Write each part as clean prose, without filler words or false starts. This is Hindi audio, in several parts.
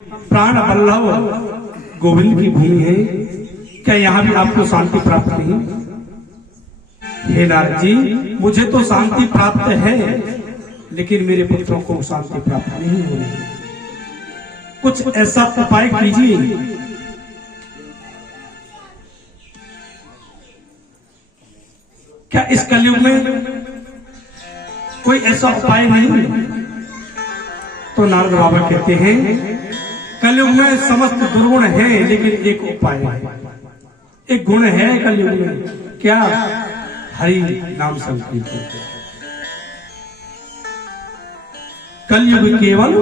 प्राण वल्लभ गोविंद की भूमि है, क्या यहाँ भी आपको शांति प्राप्त नहीं? हे नारद जी, मुझे तो शांति प्राप्त है, लेकिन मेरे पुत्रों को शांति प्राप्त नहीं हो रही। कुछ ऐसा उपाय कीजिए। क्या इस कलयुग में कोई ऐसा उपाय नहीं? तो नारद बाबा कहते हैं, कलयुग में समस्त दुर्गुण है, लेकिन एक उपाय है, एक गुण है कलयुग में। क्या? हरि नाम संकीर्तन। कलयुग केवल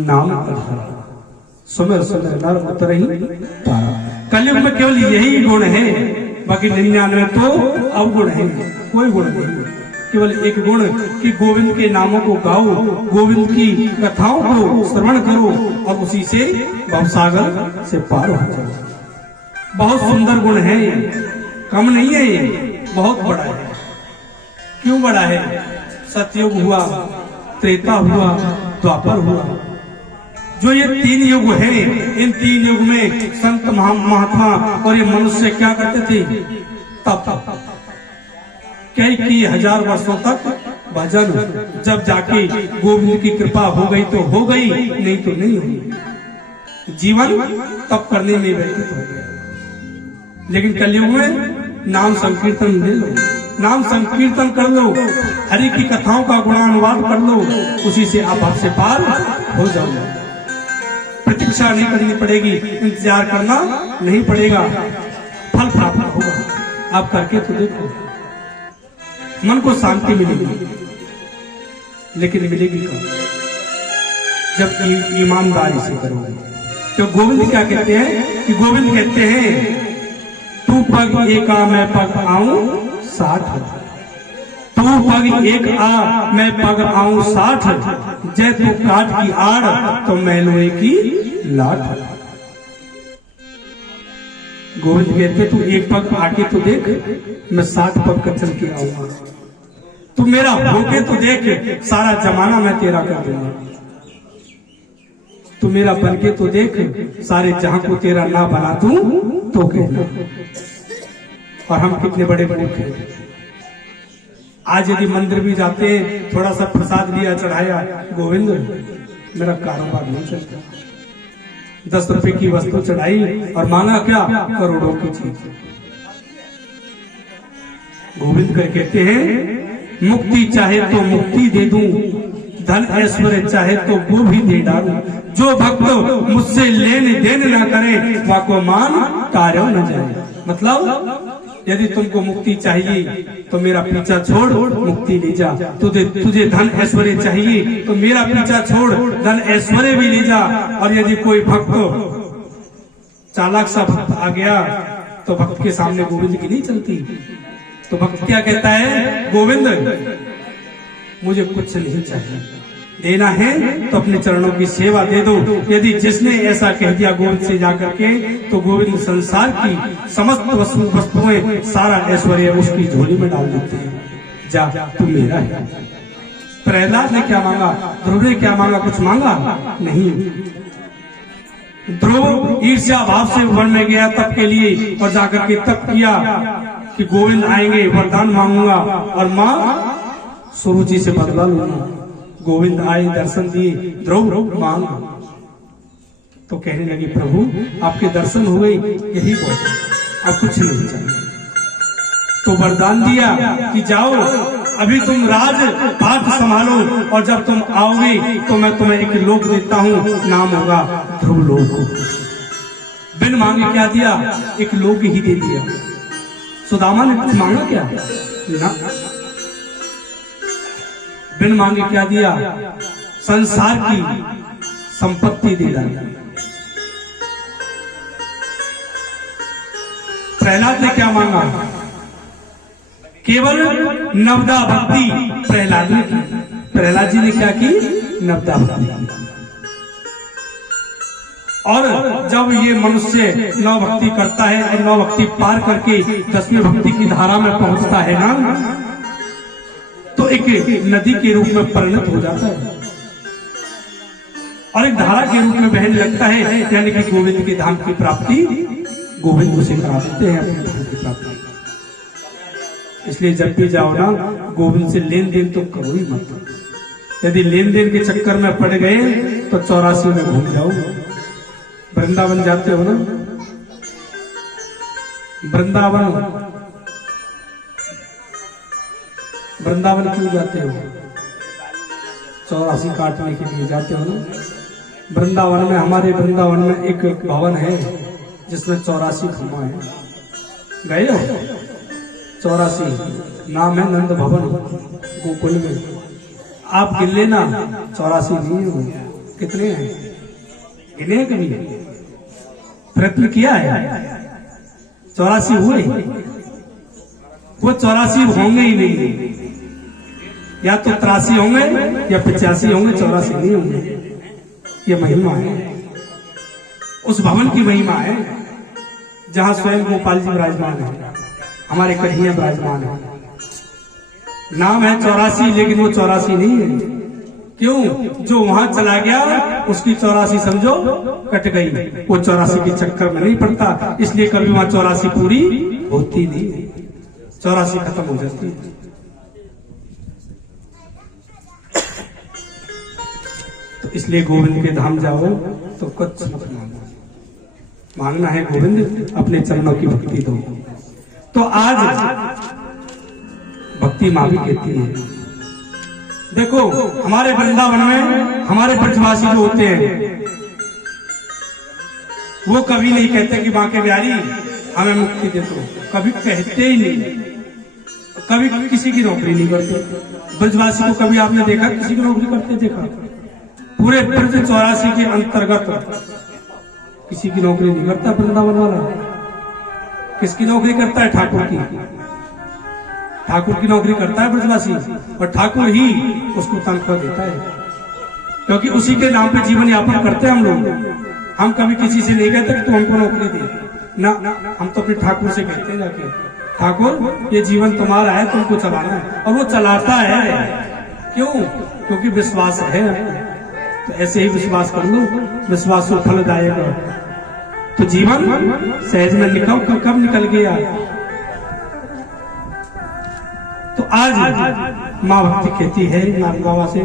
नाम आधार, सुमिर सुमिर नर उतर ही पारा। कलयुग में केवल यही गुण है, बाकी 99 तो अवगुण है, कोई गुण नहीं। केवल एक गुण कि गोविंद के नामों को गाओ, गोविंद की कथाओं को श्रवण करो और उसी से भवसागर से पार हो जाओ। बहुत सुंदर गुण है ये, कम नहीं है ये, बहुत बड़ा है। क्यों बड़ा है? सतयुग हुआ, त्रेता हुआ, द्वापर हुआ, जो ये 3 युग है, इन 3 युग में संत महात्मा और ये मनुष्य क्या करते थे? तप। कई 1000 वर्षों तक भजन, जब जाके गोविंद की कृपा हो गई तो हो गई, नहीं तो नहीं हुई। जीवन तप करने में व्यतीत हो गया। लेकिन कलयुग में नाम संकीर्तन ले लो, नाम संकीर्तन कर लो, हरि की कथाओं का गुणानुवाद कर लो, उसी से आप आपसे पार हो जाओगे। प्रतीक्षा नहीं करनी पड़ेगी, इंतजार करना नहीं पड़ेगा, फल प्राप्त होगा। आप करके तो देखो, मन को शांति मिलेगी, लेकिन मिलेगी कब? जब ईमानदारी से करोगे। तो गोविंद क्या कहते हैं कि गोविंद कहते हैं, तू पग एक आ मैं पग आऊं 60, तू पग एक आ मैं पग आऊं 60, जय तू काट की आड़ तो मैं लोहे की लाठ। गोविंद कहते तू एक पग आके तो देख, मैं 60 पग का चल के आऊंगा। तू मेरा होके तो देख, सारा जमाना मैं तेरा कर दूंगा। तू मेरा बन के तो देख, सारे जहां को तेरा ना बना दूं तो कहना। और हम कितने बड़े मूर्ख हैं। आज यदि मंदिर भी जाते हैं, थोड़ा सा प्रसाद लिया, चढ़ाया, गोविंद मेरा कारोबार नहीं चलता, 10 रुपए की वस्तु चढ़ाई और मांगा क्या? करोड़ों की चीज। गोविंद कर कहते हैं, मुक्ति चाहे तो मुक्ति दे दूं, धन ऐश्वर्य चाहे तो वो भी दे डालूं, जो भक्त मुझसे लेने देने ना करे, वाको मान कार्यो न जाए। मतलब यदि तुमको मुक्ति चाहिए तो मेरा पीछा छोड़, मुक्ति ले जा। तुझे धन ऐश्वर्य चाहिए तो मेरा पीछा छोड़, धन ऐश्वर्य भी ले जा। और यदि कोई भक्त, चालाक सा भक्त आ गया, तो भक्त के सामने गोविंद की नहीं चलती। तो भक्त क्या कहता है? गोविंद मुझे कुछ नहीं चाहिए, देना है तो अपने चरणों की सेवा दे दो। यदि जिसने ऐसा कह दिया गोविंद से जाकर के, तो गोविंद संसार की समस्त वस्तुएं, सारा ऐश्वर्य उसकी झोली में डाल देते हैं। जा, तू मेरा है। प्रहलाद ने क्या मांगा? ध्रुव ने क्या मांगा? कुछ मांगा नहीं। ध्रुव ईर्ष्या भाव से वन में गया तप के लिए, और जाकर के तप किया कि गोविंद आएंगे, वरदान मांगूंगा और मां सुरुचि से बदला लूंगा। गोविंद आए, दर्शन दिए, ध्रुव मांग। तो कहने लगे, प्रभु आपके दर्शन हो गए, यही बहुत, अब कुछ नहीं चाहिए। तो वरदान दिया कि जाओ, अभी तुम राज पाठ संभालो, और जब तुम आओगे तो मैं तुम्हें एक लोक देता हूं, नाम होगा ध्रुव लोक। बिन मांगे क्या दिया? एक लोक ही दे दिया। सुदामा ने कुछ मांगा क्या? ना। बिन मांगे क्या दिया? संसार की संपत्ति दे डाली। प्रहलाद ने क्या मांगा? केवल नवदा भक्ति प्रहलाद ने की। प्रहलाद जी ने क्या की? नवदा भक्ति। और जब ये मनुष्य 9 भक्ति करता है और 9 भक्ति पार करके 10वीं भक्ति की धारा में पहुंचता है ना, तो एक नदी के रूप में परिणत हो जाता है। और एक धारा के रूप में बहने लगता है, यानी कि गोविंद के धाम की प्राप्ति गोविंद उसे कराते हैं अपने धाम की प्राप्ति। इसलिए जब भी जाओ ना, गोविंद से लेन देन तो करो ही मत। यदि लेन देन के चक्कर में पड़ गए तो 84 में घूम जाओ। वृंदावन जाते हो ना, वृंदावन क्यों जाते हो? 84 काटने के लिए जाते हो ना। वृंदावन में, हमारे वृंदावन में एक भवन है जिसमें 84 खम्भा है। गए हो? 84 नाम है नंद भवन, गोकुल में। आप गिन लेना, 84 नहीं है वो। कितने हैं गिने? कभी प्रयत्न किया है? 84 हुए? वो 84 होंगे ही नहीं। या तो 83 होंगे या 85 होंगे, 84 नहीं होंगे। ये महिमा है, उस भवन की महिमा है जहां स्वयं गोपाल जी विराजमान है, हमारे कन्हैया विराजमान है। नाम है 84, लेकिन वो 84 नहीं है। क्यों? जो वहां चला गया उसकी 84 समझो कट गई। वो 84 के चक्कर में नहीं पड़ता, इसलिए कभी वहां 84 पूरी होती नहीं, 84 खत्म हो जाती है। तो इसलिए गोविंद के धाम जाओ तो कुछ मत मांगो, मांगना है गोविंद अपने चरणों की भक्ति दो। तो आज भक्ति मां भी कहती है, देखो हमारे वृंदावन में हमारे ब्रजवासी जो होते हैं वो कभी नहीं कहते कि बांके बिहारी हमें मुक्ति दे दो, कभी कहते ही नहीं। कभी किसी की नौकरी नहीं करते ब्रजवासी को, कभी आपने देखा किसी की नौकरी करते देखा? पूरे ब्रज 84 के अंतर्गत किसी की नौकरी नहीं करता वृंदावन वाला। किसकी नौकरी करता है? ठाकुर की। ठाकुर की नौकरी करता है ब्रजवासी, और ठाकुर ही उसको तनख्वाह देता है, क्योंकि उसी के नाम पे जीवन यापन करते हैं हम लोग। हम कभी किसी से नहीं कहते कि तू हमको नौकरी दे ना, हम तो अपने ठाकुर से कहते हैं जाके, ठाकुर ये जीवन तुम्हारा है, तुमको चलाना है। और वो चलाता है। क्यों? क्योंकि विश्वास है। तो ऐसे ही विश्वास कर लो, विश्वास को फलदायक है। तो जीवन सहज में निकल कब निकल गया। तो आज मां भक्ति कहती है नाम बाबा से,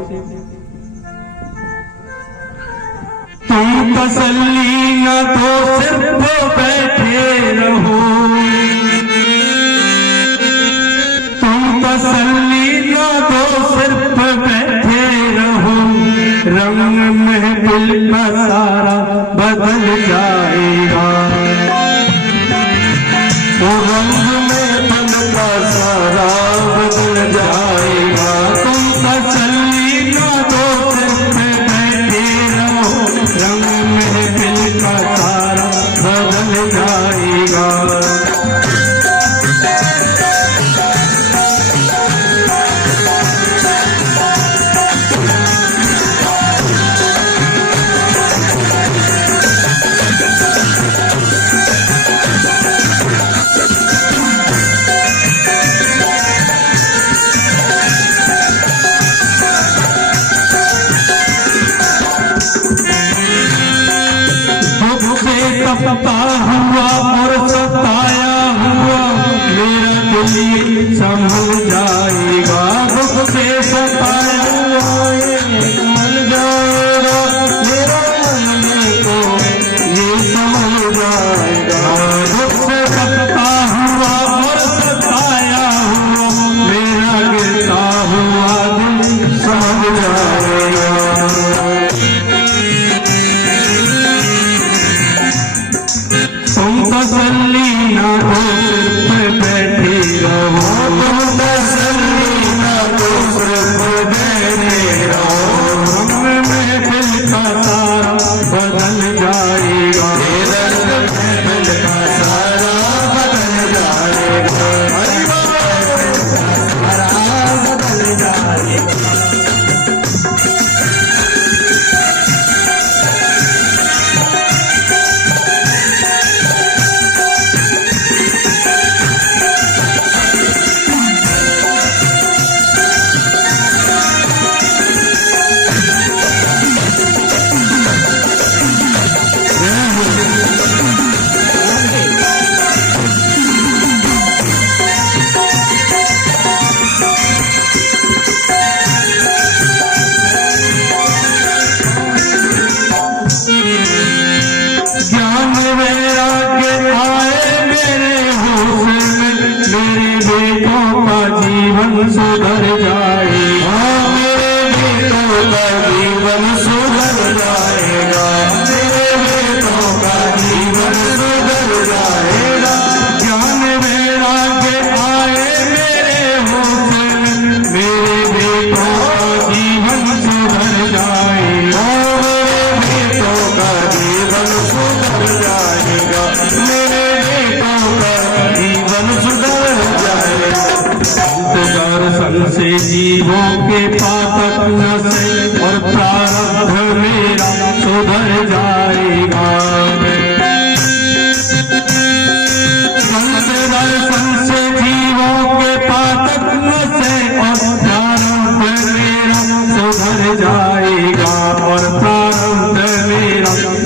तुम तसल्ली न तो सिर्फ बैठे रहो, तुम तसल्ली न तो सिर्फ बैठे रहो, रंग महफिल का सारा बदल जाएगा, वो रंग महफिल का सारा बदल जाएगा। तुम तसल्ली न दो सिर्फ बैठे रहो, रंग महफिल का सारा बदल जाएगा। सता हुआ और सताया हुआ मेरा दिल संभल जाएगा, दुख से सताया हुआ संभल जाएगा, मेरा मन को ये संभल जाएगा। दुख से सता हुआ और सताया हुआ मेरा गिरता हुआ दिल संभल जाएगा। तुम तसल्ली ना हो सिर्फ बैठे रहो, तुम तसल्ली ना हो सिर्फ बैठे रहो, रंग महफिल का सारा बदल जाएगा, रंग महफिल का सारा बदल जाएगा, सारा बदल जाएगा।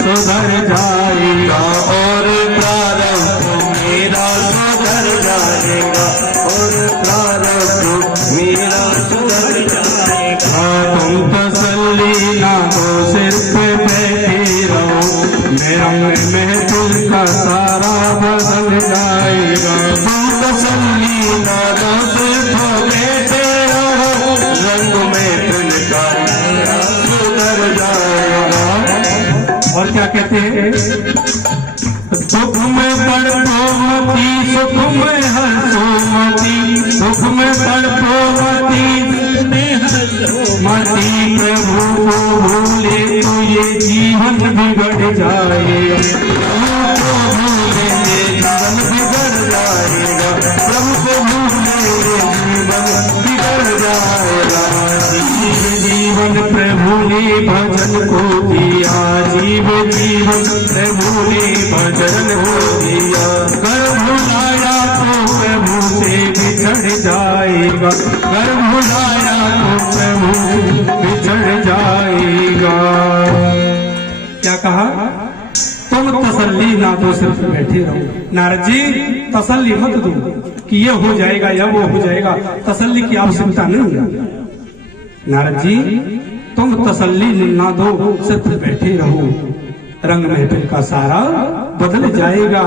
सुधर जाएगा, और प्रारब्ध मेरा सुधर जाएगा, और प्रारब्ध मेरा सुधर जाएगा। तुम तसल्ली ना दो, सिर पे बैठे रहो, मेरा महफिल का सारा बदल जाएगा। तुम तसल्ली ना दो, सिर पे बैठे रहो, रंग महफिल का सारा सुधर जाएगा। और क्या कहते हैं, दुख में पड़ो मती, सुख में हंसो मती, दुख में पड़ो मती मती, प्रभु को भूले तो ये जीवन बिगड़ जाएगा, प्रभु को भूले ये जीवन बिगड़ जाएगा, प्रभु को भूले ये जीवन बिगड़ जाएगा। जीवन प्रभु ने भजन को दिया, जीवन प्रभु ने भजन को दिया, कर भुलाया तो प्रभु से बिछड़ जाएगा, कर भुलाया तो प्रभु से बिछड़ जाएगा। क्या कहा, तुम तसल्ली ना दो, सिर्फ बैठे रहो। नारद जी तसल्ली मत दो कि ये हो जाएगा या वो हो जाएगा, तसल्ली की आवश्यकता नहीं। नारद जी तुम तसल्ली ना दो, सिर्फ बैठे रहो, रंग महफिल का सारा बदल जाएगा।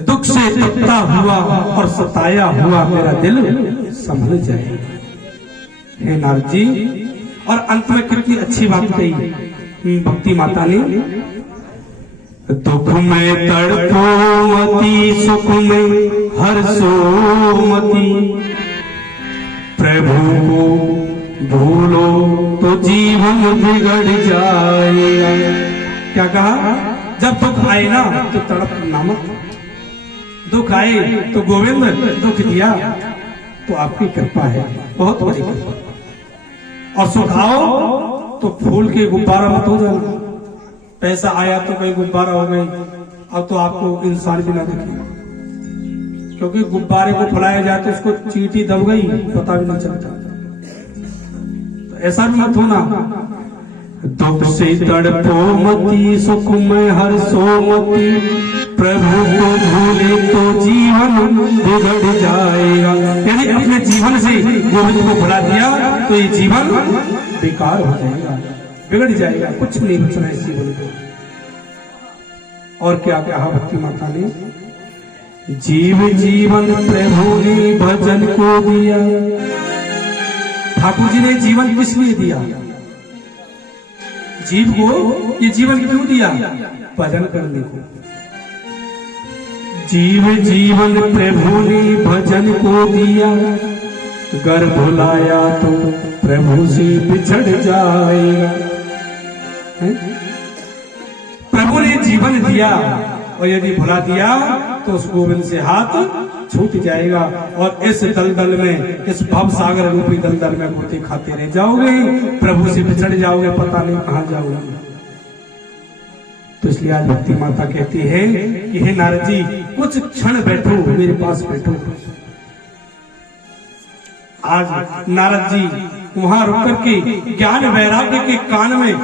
दुख से तपता हुआ और सताया हुआ मेरा दिल संभल जाएगा। हे नारद जी, और अंत में कितनी अच्छी बात कही भक्ति माता ने, दुख में तड़पो मती, सुख में हर्षो मती, प्रभु को भूलो तो जीवन बिगड़ जाएगा। क्या कहा, जब दुख आए ना तो तड़पना मत, दुख आए तो गोविंद दुख दिया तो आपकी कृपा है, बहुत बड़ी कृपा। और सुख आओ तो फूल के गुब्बारा मत हो जाना, पैसा आया तो कोई गुब्बारा हो गई, अब तो आपको इंसान भी ना दिखे, क्योंकि गुब्बारे को फुलाया जाए तो उसको चींटी दब गई पता भी नहीं चलता। तो ऐसा भी मत होना, दुख से तड़पो मती, सुख में हर्षो मती, प्रभु को भूले तो जीवन बिगड़ जाएगा। यानी अपने जीवन से गोविंद को भुला दिया तो ये जीवन बेकार हो जाएगा, बिगड़ जाएगा, कुछ नहीं बचना इस जीवन को। और क्या कहा भक्ति माता ने, जीव जीवन प्रभु ने भजन को दिया। ठाकुर जी ने जीवन किस लिए दिया, जीव को ये जीवन क्यों दिया, भजन करने को। जीव जीवन प्रभु ने भजन को दिया, गर भुलाया तो प्रभु से बिछड़ जाएगा। प्रभु ने जीवन दिया और यदि भुला दिया तो उस गोविंद से हाथ छूट जाएगा, और इस दलदल में, इस भव सागर रूपी दलदल में गोते खाते रह जाओगे, प्रभु से बिछड़ जाओगे, पता नहीं कहां जाओगे। तो इसलिए आज भक्ति माता कहती है कि हे नारद जी, कुछ क्षण बैठो, मेरे पास बैठो। आज नारद जी वहां रुक करके ज्ञान वैराग्य के कान में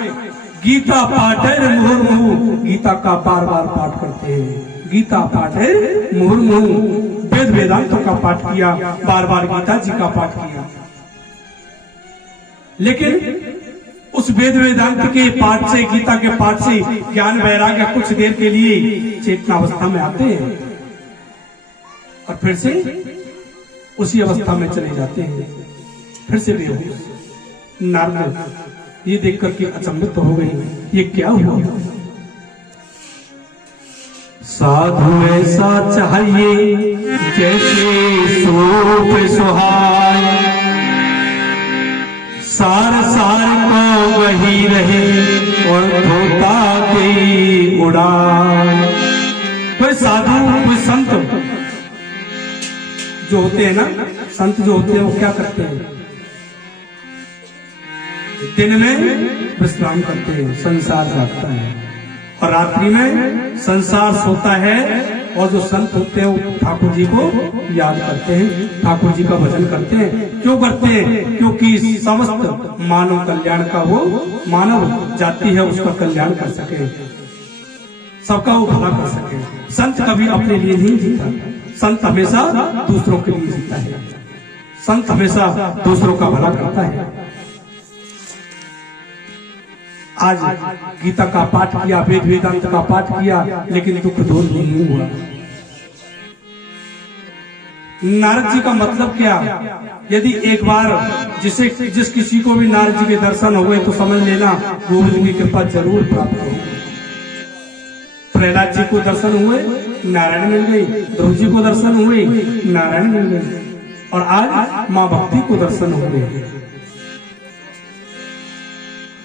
गीता पाठे मुहुर्मुहु, गीता का बार बार पाठ करते हैं। गीता पाठे मुहुर्मुहु, वेद वेदांतों का पाठ किया, बार बार गीता जी का पाठ किया। लेकिन उस वेद वेदांत के पाठ से, गीता के पाठ से ज्ञान वैराग्य कुछ देर के लिए चेतनावस्था में आते हैं और फिर से उसी अवस्था में चले जाते हैं, फिर से बेहोश। नारद ये देख करके अचंभित हो गई, ये क्या हुआ। साधु ऐसा चाहिए जैसे सूप सुहाय, सार सार को वही रहे और धोता दे उड़ाए। कोई साधु, कोई संत जो होते हैं ना, संत जो होते हैं वो क्या करते हैं, दिन में विश्राम करते हैं, संसार जागता है, और रात्रि में संसार सोता है और जो संत होते हैं वो ठाकुर जी को याद करते हैं, ठाकुर जी का भजन करते हैं। क्यों करते हैं? क्योंकि समस्त मानव कल्याण का वो मानव जाति है उसका कल्याण कर सके, सबका वो भला कर सके। संत कभी अपने लिए नहीं जीता, संत हमेशा दूसरों के लिए जीता है, संत हमेशा दूसरों का भला करता है। आज गीता का पाठ किया, वेद वेदांत का पाठ किया, लेकिन दुख दूर नहीं हुआ। नारद जी का मतलब क्या? यदि एक बार जिस किसी को भी नारद जी के दर्शन हुए तो समझ लेना गोविंद की कृपा जरूर प्राप्त होगी। प्रहलाद जी को दर्शन हुए, नारायण मिल गई। ध्रुव जी को दर्शन हुए, नारायण मिल गई। और आज माँ भक्ति को दर्शन हुए।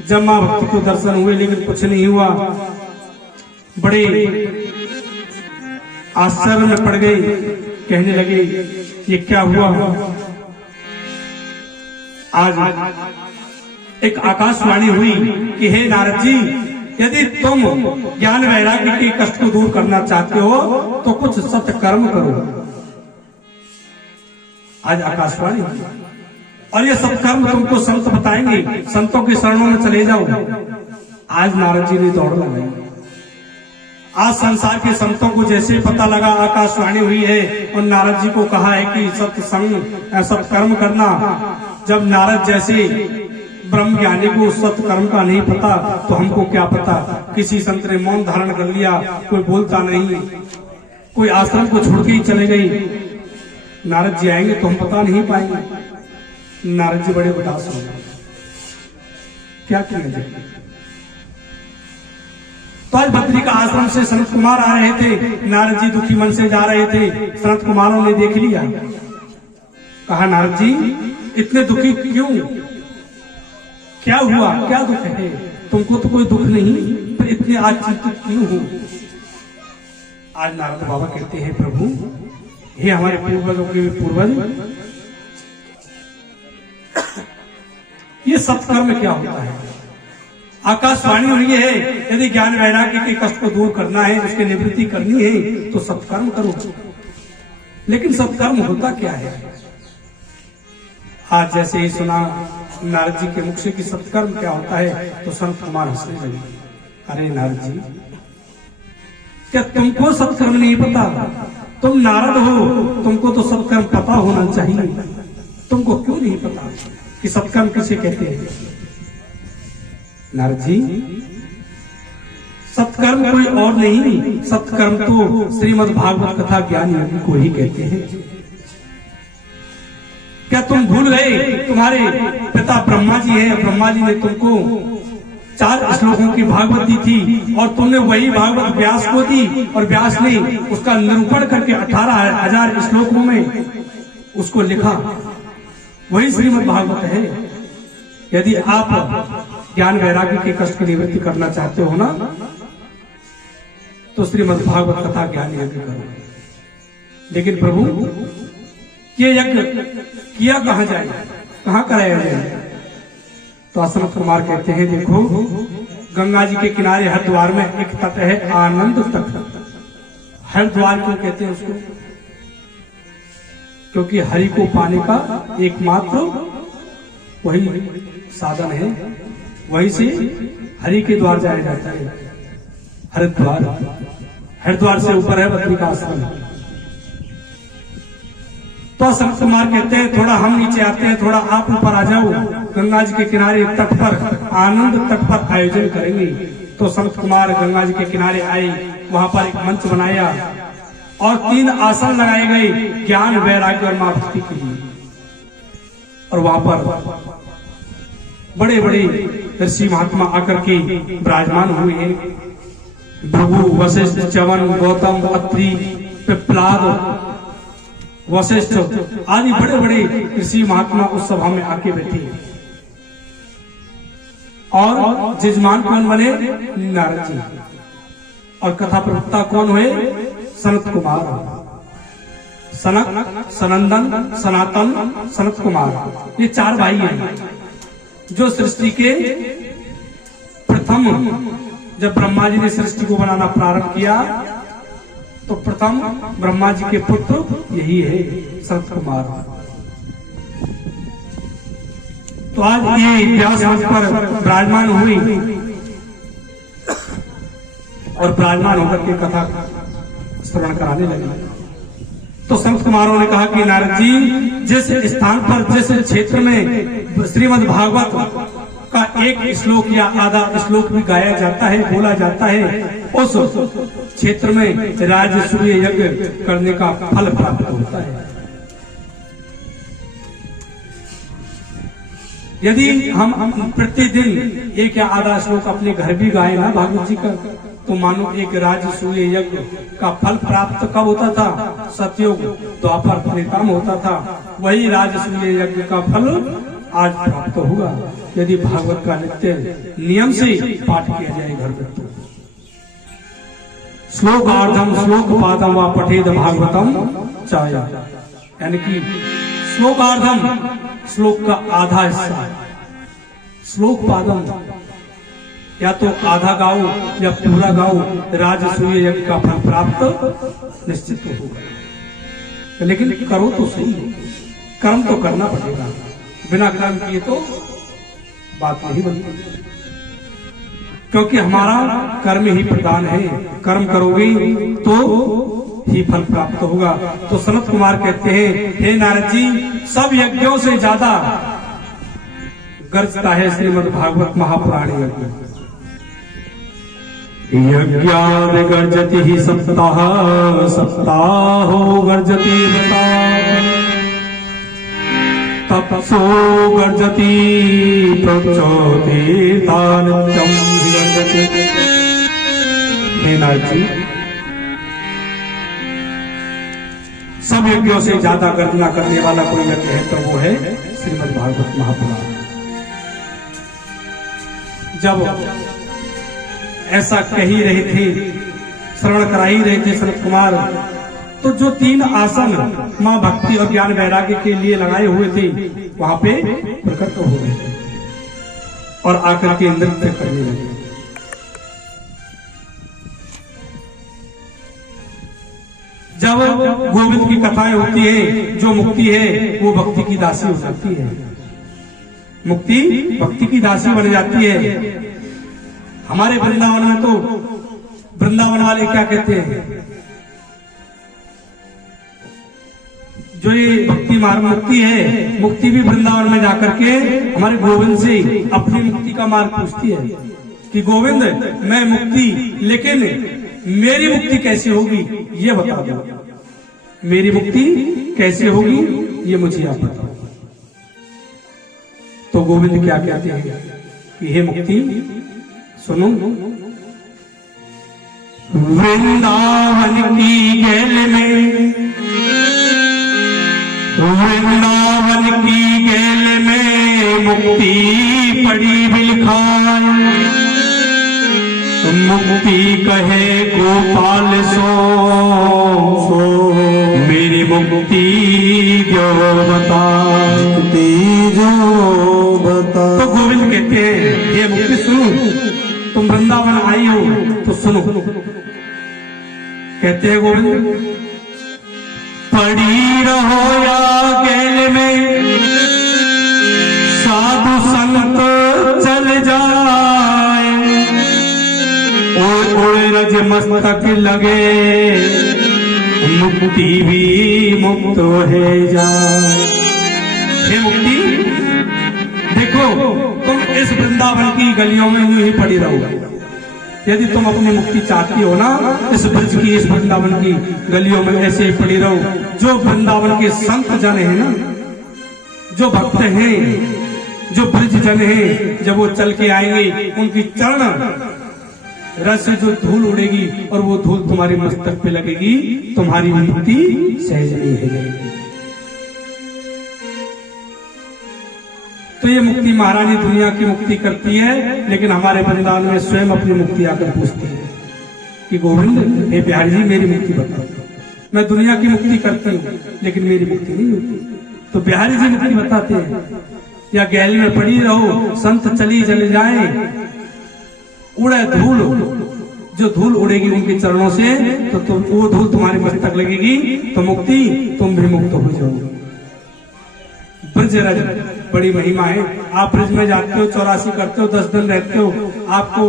जब माँ भक्ति को दर्शन हुए लेकिन कुछ नहीं हुआ, बड़े आश्चर्य में पड़ गए, कहने लगे ये क्या हुआ। आज एक आकाशवाणी हुई कि हे नारद जी, यदि तुम ज्ञान वैराग्य के कष्ट को दूर करना चाहते हो तो कुछ सत्कर्म करो। आज आकाशवाणी, और ये सत्कर्म तुमको संत बताएंगे, संतों के शरणों में चले जाओ। आज नारद जी ने दौड़ लगाई। आज संसार के संतों को जैसे पता लगा आकाशवाणी हुई है और नारद जी को कहा है कि सत्संग सत्कर्म करना। जब नारद जैसे ब्रह्म ज्ञानी को सत्कर्म का नहीं पता तो हमको क्या पता। किसी संत ने मौन धारण कर लिया, कोई बोलता नहीं, कोई आश्रम को छोड़ के ही चले गई। नारद जी आएंगे तो हम पता नहीं पाएंगे। नारद जी बड़े उदास हो गए, क्या किया जाए। तो आज बद्री का आश्रम से सनत कुमार आ रहे थे, नारद जी दुखी मन से जा रहे थे। सनत कुमारों ने देख लिया, कहा नारद जी इतने दुखी क्यों, क्या हुआ, क्या दुख है? तुमको तो कोई दुख नहीं, पर इतने आज चिंतित क्यों हो? आज नारद बाबा कहते हैं प्रभु, ये हमारे पूर्वजों के पूर्वज, ये सत्कर्म क्या होता है? आकाशवाणी हुई है, यदि ज्ञान वैराग्य के कष्ट को दूर करना है, उसकी निवृत्ति करनी है तो सत्कर्म करो। लेकिन सत्कर्म होता क्या है? आज जैसे ही सुना नारद जी के मुख से कि सत्कर्म क्या होता है तो संत कुमार हंसने लगे। अरे नारद जी, क्या तुमको सत्कर्म नहीं पता? तुम नारद हो, तुमको तो सत्कर्म पता होना चाहिए। तुमको क्यों नहीं पता कि सत्कर्म किसे कहते हैं? नारद जी, सत्कर्म कोई और नहीं, सत्कर्म तो श्रीमद् भागवत कथा ज्ञान योगी को ही कहते हैं। क्या तुम भूल गए तुम्हारे पिता ब्रह्मा जी हैं, ब्रह्मा जी ने तुमको 4 श्लोकों की भागवत दी थी और तुमने वही भागवत व्यास को दी और व्यास ने उसका निरूपण करके 18,000 श्लोकों में उसको लिखा। वही श्रीमद् भागवत है। यदि आप ज्ञान वैराग्य के कष्ट की निवृत्ति करना चाहते हो ना, तो श्रीमद् भागवत कथा ज्ञान यज्ञ करो। लेकिन प्रभु, ये यज्ञ किया कहाँ जाए, कहाँ कराया जाए? तो सनत कुमार कहते हैं देखो, गंगा जी के किनारे हरिद्वार में एक तट है, आनंद तट। हरिद्वार क्यों कहते हैं उसको? क्योंकि हरि को पाने का एकमात्र वही साधन है, वहीं से हरि के द्वार जाया जाता है। हरिद्वार, हरिद्वार से ऊपर है बद्री का आश्रम। तो संत कुमार कहते हैं थोड़ा हम नीचे आते हैं, थोड़ा आप ऊपर आ जाओ, गंगा जी के किनारे तट पर आनंद तट पर आयोजन करेंगे। तो संत कुमार गंगा जी के किनारे आए, वहां पर एक मंच बनाया और 3 आसन लगाए गए ज्ञान वैराग्य और मां भक्ति के लिए। और वहां पर बड़े बड़े ऋषि महात्मा आकर के विराजमान हुए हैं। भृगु, वशिष्ठ, च्यवन, गौतम, अत्रि, पिप्पलाद, वशिष्ठ आदि बड़े बड़े ऋषि महात्मा उस सभा में आके बैठे। और जजमान कौन बने? नारद जी। और कथा प्रवक्ता कौन हुए? सनत कुमार, सनक, सनंदन, सनातन, सनत कुमार। ये 4 भाई हैं जो सृष्टि के प्रथम, जब ब्रह्मा जी ने सृष्टि को बनाना प्रारंभ किया तो प्रथम ब्रह्मा जी के पुत्र यही है संत कुमार। तो आज ये व्यास मंच पर विराजमान हुई और विराजमान होकर के कथा श्रवण कराने लगे। तो संत कुमारों ने कहा कि नारद जी, जिस स्थान पर जिस क्षेत्र में श्रीमद् भागवत का एक श्लोक या आधा श्लोक भी गाया जाता है, बोला जाता है, उस क्षेत्र में राजसूय यज्ञ करने का फल प्राप्त होता है। यदि हम प्रतिदिन एक या आधा श्लोक अपने घर भी गाए ना भागवत जी का, तो मानो एक राजसूय यज्ञ का फल प्राप्त कब होता था? सतयुग द्वापर त्रेता में होता था। वही राजसूय यज्ञ का फल आज प्राप्त होगा यदि भागवत का नित्य नियम से पाठ किया जाए घर में। तो श्लोकार्धम श्लोक पादम व पठेद भागवतम चाया, यानी कि श्लोकार्धम श्लोक का आधा हिस्सा, श्लोक पादम या तो आधा गाओ या पूरा गाओ, राजसूय यज्ञ का फल प्राप्त निश्चित होगा। लेकिन करो तो सही, कर्म तो करना पड़ेगा, बिना कर्म किए तो बात नहीं बनती, क्योंकि हमारा कर्म ही प्रधान है। कर्म करोगे तो ही फल प्राप्त होगा। तो सनत कुमार कहते हैं, हे नारद जी, सब यज्ञों से ज्यादा गर्जता है श्रीमद् भागवत महापुराण यज्ञ। यज्ञाद गर्जति ही सप्ताह सप्ताहो गर्जति तपसो गर्जति प्रचोतीर्थानित्यं गर्जति। हे नारद जी, सब यज्ञों से ज्यादा गर्जना करने वाला कोई यज्ञ है तो वो है श्रीमद् भागवत महापुराण। जब ऐसा कह ही रहे थे, श्रवण करा ही रहे थे सनत कुमार, तो जो 3 आसन मां भक्ति और ज्ञान वैराग्य के लिए लगाए हुए थे वहां पे प्रकट हो गए और आकर के नृत्य करने लगे। जब गोविंद की कथाएं होती है, जो मुक्ति है वो भक्ति की दासी हो जाती है, मुक्ति भक्ति की दासी बन जाती है। हमारे वृंदावन में तो वृंदावन वाले क्या कहते हैं, जो ये भक्ति मार्ग मुक्ति है, मुक्ति भी वृंदावन में जाकर के हमारे गोविंद से अपनी मुक्ति का मार्ग पूछती है कि गोविंद मैं मुक्ति, लेकिन मेरी मुक्ति कैसे होगी ये बता दो, मेरी मुक्ति कैसे होगी ये मुझे आप बताओ। तो गोविंद क्या कहते हैं कि हे मुक्ति सुनो, वृंदावन की गैल में, वृंदावन की गैल में मुक्ति पड़ी बिलखान, मुक्ति कहे गोपाल सो मेरी मुक्ति जो बता, जो बता। तो गोविंद कहते हैं ये मुक्ति सुनो, तुम वृंदावन आई हो तो सुनो। कहते हैं गोविंद, पड़ी रहो या गैल में साधु संत चल जाए, ओए रज मस्तक लगे मुक्ति भी मुक्त है जाए। हे मुक्ति देखो, तुम इस वृंदावन की गलियों में यूं ही पड़ी रहोगे। यदि तुम अपनी मुक्ति चाहती हो ना, इस ब्रज की, इस वृंदावन की गलियों में ऐसे ही पड़ी रहो। जो वृंदावन के संत जन है ना, जो भक्त हैं, जो ब्रज जन हैं, जब वो चल के आएंगे उनकी चरण रस से जो धूल उड़ेगी और वो धूल तुम्हारी मस्तक पे लगेगी, तुम्हारी मुक्ति सहज नहीं हो जाएगी। तो ये मुक्ति महारानी दुनिया की मुक्ति करती है, लेकिन हमारे वृंदावन में स्वयं अपनी मुक्ति आकर पूछती है कि गोविंद हे बिहारी जी मेरी मुक्ति बताओ। मैं दुनिया की मुक्ति करती हूँ लेकिन मेरी मुक्ति नहीं होती। तो बिहारी जी मुक्ति बताते हैं, या गैल में पड़ी रहो, संत चली चले जाए, उड़े धूल जो धूल उड़ेगी उनके चरणों से तो वो धूल तुम्हारे मस्तक लगेगी तो मुक्ति, तुम भी मुक्त हो जाओगे। ब्रज रज बड़ी महिमा है। आप ब्रज में जाते हो, 84 करते हो, 10 दिन रहते हो, आपको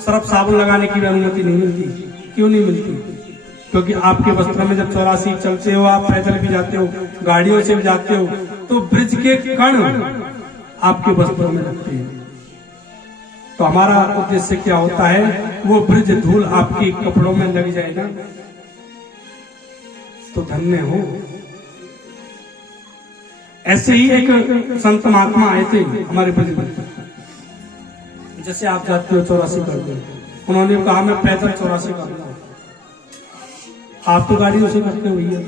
सर्फ साबुन लगाने की भी अनुमति नहीं मिलती। क्यों नहीं मिलती? क्योंकि आपके वस्त्र में जब 84 चलते हो, आप पैदल भी जाते हो, गाड़ियों से भी जाते हो, तो ब्रज के कण आपके वस्त्रों में लगते हैं। तो हमारा उद्देश्य क्या होता है? वो ब्रज धूल आपके कपड़ों में लग जाएगा तो धन्य हो। ऐसे ही एक संत महात्मा आए थे हमारे ब्रज में। जैसे आप जाते हो 84 करते हो, उन्होंने कहा मैं पैदल 84 करता हूं। आप तो गाड़ियों से करते हो भैया।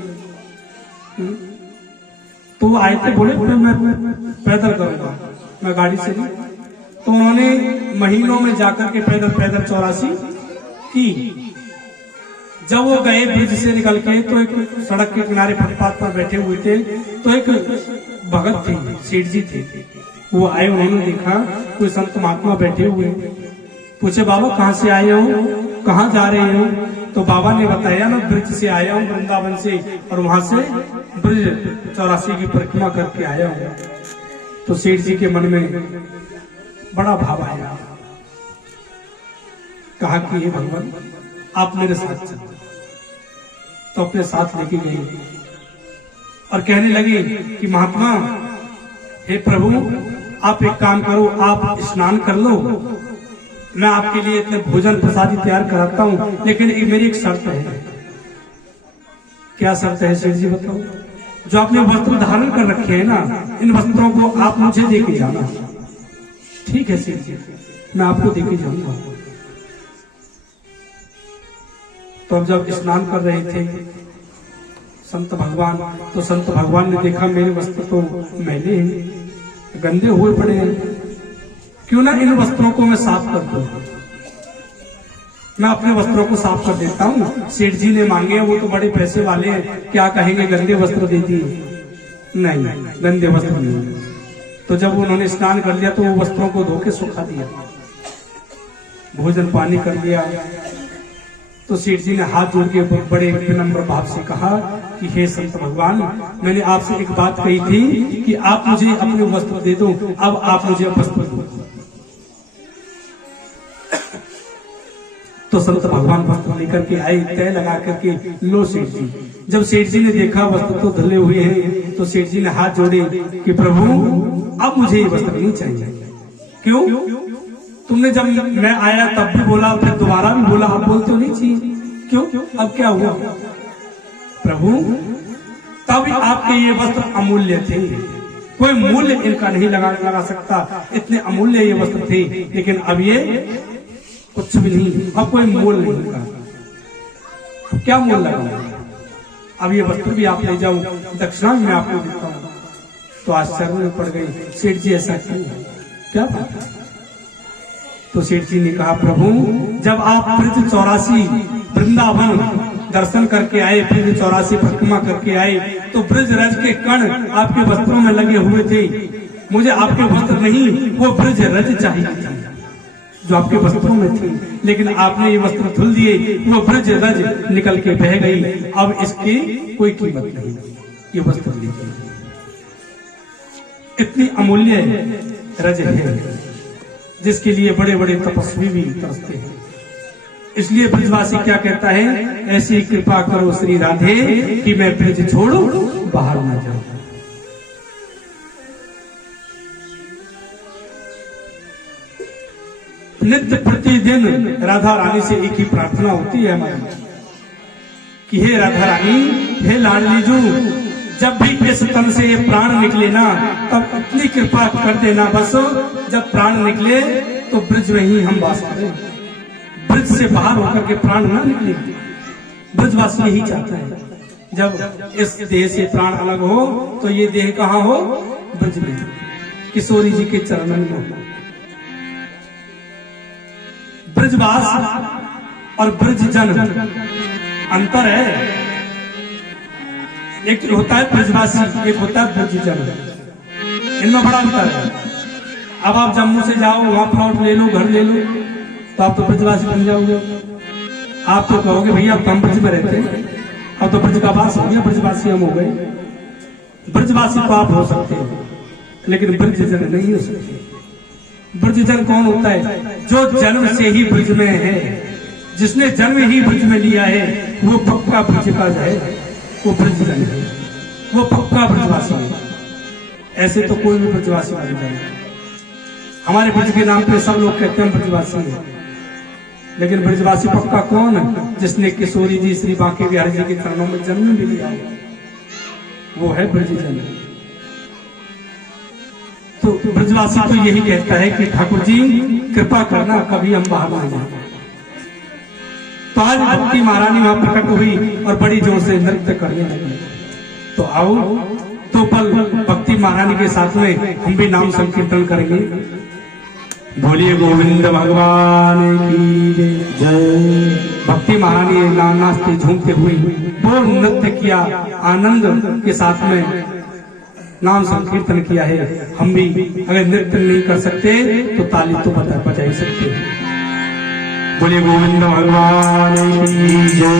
तो वो आए थे, बोले मैं पैदल करूंगा, मैं गाड़ी से नहीं। तो उन्होंने महीनों में जाकर के पैदल 84 की। जब वो गए ब्रिज से निकल के तो एक सड़क के किनारे फुटपाथ पर बैठे हुए थे, तो एक भगत थे, सेठ जी थे। वो आए, उन्होंने देखा कोई संत महात्मा बैठे हुए। पूछे बाबा कहाँ से आए हो, कहाँ जा रहे हो? तो बाबा ने बताया ना ब्रिज से आया हूँ, वृंदावन से, और वहां से ब्रिज 84 की परिक्रमा करके आया हूँ। तो सेठ जी के मन में बड़ा भाव आया। कहा कि हे भगवान आप मेरे साथ चलो। तो अपने साथ लेके गए और कहने लगे कि महात्मा, हे प्रभु आप एक काम करो, आप स्नान कर लो, मैं आपके लिए इतने भोजन प्रसादी तैयार कराता हूं, लेकिन मेरी एक शर्त है। क्या शर्त है सेठ जी बताओ? जो आपने वस्त्र धारण कर रखे हैं ना, इन वस्त्रों को आप मुझे देके जाना। ठीक है सेठ जी, मैं आपको देके जाऊंगा। तो अब जब स्नान कर रहे थे संत भगवान, तो संत भगवान ने देखा मेरे वस्त्र तो मैले हैं, गंदे हुए पड़े हैं, क्यों ना इन वस्त्रों को मैं साफ कर दूं। मैं अपने वस्त्रों को साफ कर देता हूँ। सेठ जी ने मांगे, वो तो बड़े पैसे वाले हैं, क्या कहेंगे गंदे वस्त्र दे दिए? नहीं, गंदे वस्त्र नहीं। तो जब उन्होंने स्नान कर लिया तो वो वस्त्रों को धो के सुखा दिया, भोजन पानी कर लिया। तो सेठ जी ने हाथ जोड़ के बड़े विनम्र भाव से कहा कि हे संत भगवान, मैंने आपसे एक बात कही थी कि आप मुझे अपने वस्त्र दे दो, अब आप मुझे वस्त्र दो। तो संत भगवान वस्त्र लेकर के आए, तय लगा करके लो सेठ जी। जब सेठ जी ने देखा वस्त्र तो धुले हुए हैं, तो सेठ जी ने हाथ जोड़े कि प्रभु अब मुझे ये वस्त्र नहीं चाहिए। क्यों? तुमने जब मैं आया तब भी बोला, फिर दोबारा भी बोला, आप बोलते हो नहीं चाहिए, क्यों? अब क्या हुआ? प्रभु तब आपके ये वस्त्र अमूल्य थे, कोई मूल्य इनका नहीं लगा सकता, इतने अमूल्य ये वस्त्र थे, लेकिन अब ये कुछ भी नहीं, अब कोई मोल नहीं होगा। क्या मोल लगा? अब ये वस्त्र भी आप ले जाओ, दक्षिणा मैं आपको देता हूँ। तो आश्चर्य में पड़ गई, सेठ जी ऐसा क्यों? क्या बात है? तो सेठ जी ने कहा प्रभु जब आप ब्रज 84 वृंदावन दर्शन करके आए, ब्रज 84 परिक्रमा करके आए, तो ब्रज रज के कण आपके वस्त्रों में लगे हुए थे। मुझे आपके वस्त्र नहीं, वो ब्रज रज चाहिए था जो आपके वस्त्रों में थी, लेकिन आपने ये वस्त्र धुल दिए, वो ब्रज रज निकल के बह गई। अब इसकी कोई कीमत नहीं, ये वस्त्र लीजिए, इतनी अमूल्य रज है जिसके लिए बड़े बड़े तपस्वी भी तरसते हैं। इसलिए ब्रजवासी क्या कहता है? ऐसी कृपा करो श्री राधे कि मैं ब्रज छोड़ू बाहर न जाऊं। नित्य प्रतिदिन राधा रानी से एक ही प्रार्थना होती है हमारी कि हे राधा रानी, हे लाडली जू, जब भी इस तन से प्राण निकले ना, तब इतनी कृपा कर देना बस जब प्राण निकले तो ब्रज में ही हम वास करें, ब्रज से बाहर होकर के प्राण ना निकले। ब्रजवासी यही चाहता है, जब इस देह से प्राण अलग हो तो ये देह कहाँ हो? ब्रज में, किशोरी जी के चरणों में हो। ब्रजवास और ब्रज जन अंतर है, एक होता है ब्रजवासी, एक होता है ब्रज जन, इनमें बड़ा अंतर है। अब आप जम्मू से जाओ, वहां प्लॉट ले लो, घर ले लो, तो आप तो ब्रजवासी बन जाओगे। आप तो कहोगे भैया अब तो हम ब्रज में रहते हैं, अब तो ब्रज का वास हो गया, ब्रजवासी हम हो गए। ब्रजवासी तो आप हो सकते हैं, लेकिन ब्रजजन नहीं हो सकते। ब्रजजन कौन होता है? जो जन्म से ही ब्रज में है, जिसने जन्म ही ब्रज में लिया है, वो पक्का ब्रज का है, वो ब्रजजन है, वो पक्का ब्रजवासी है। ऐसे तो कोई भी ब्रजवासी नहीं है। हमारे ब्रज के नाम पे सब लोग कहते हैं ब्रजवासी है, लेकिन ब्रजवासी पक्का कौन है? जिसने किशोरी जी श्री बांके बिहारी जी के चरणों में जन्म भी लिया है, वो है ब्रजजन। तो ब्रजवासी तो यही कहता है कि ठाकुर जी कृपा करना, कभी हम बाहर ना जाए। तो आज भक्ति महारानी वहां प्रकट हुई और बड़ी जोर से नृत्य करने लगी। तो आओ तो पल भक्ति महारानी के साथ में हम भी नाम संकीर्तन करेंगे। बोलिए गोविंद भगवान की जय। भक्ति महारानी नाचते झूमते हुई वो नृत्य किया, आनंद के साथ में नाम संकीर्तन किया है। हम भी अगर नृत्य नहीं कर सकते तो ताली तो बजा ही सकते हैं। बोलिए गोविंद भगवान की जय।